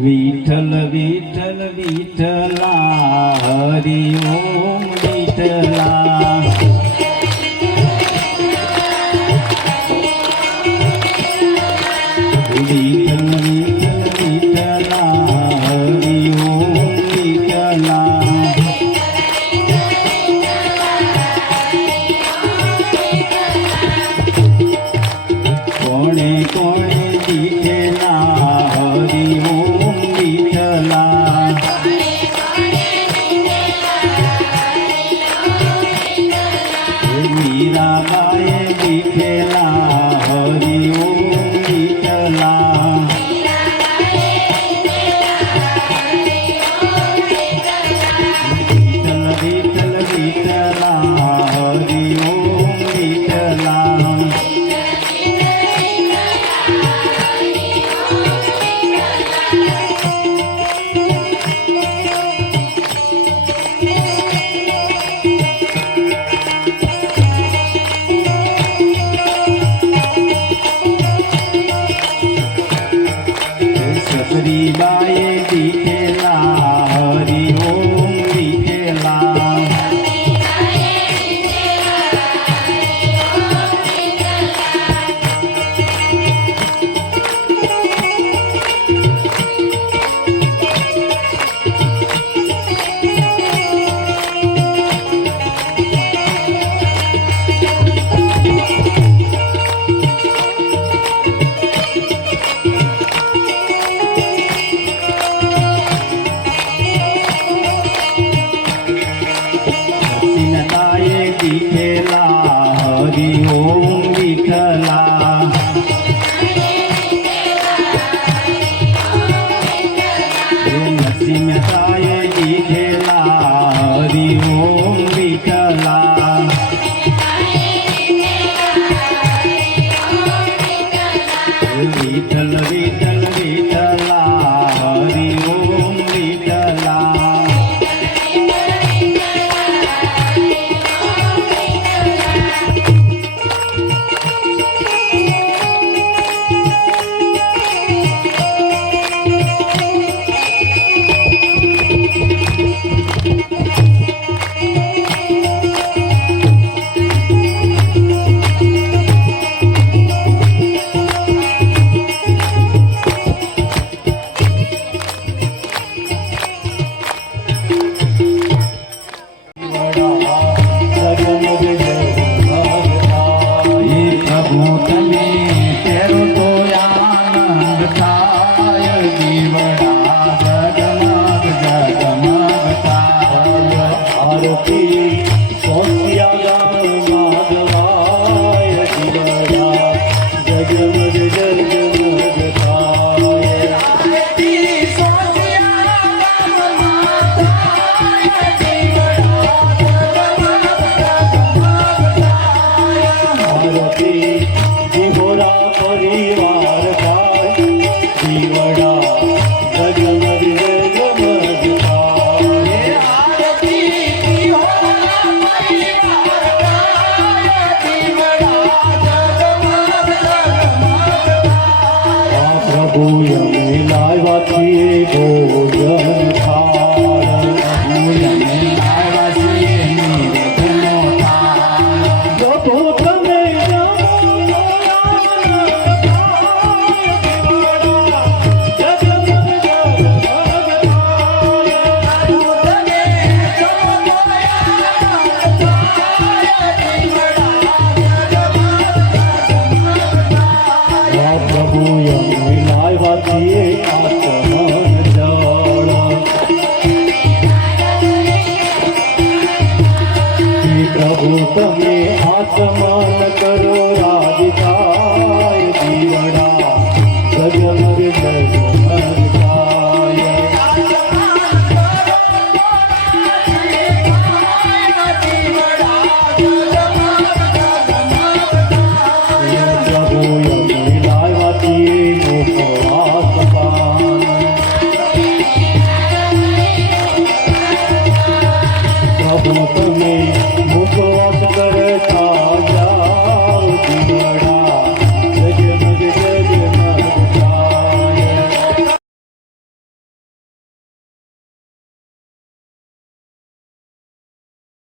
વિઠ્ઠલ વિઠ્ઠલ વિઠ્ઠલા હરિ ઓમ વિઠ્ઠલા અમે લાવ્યા છીએ ભોજન Oh, yeah. સમાન કરો રા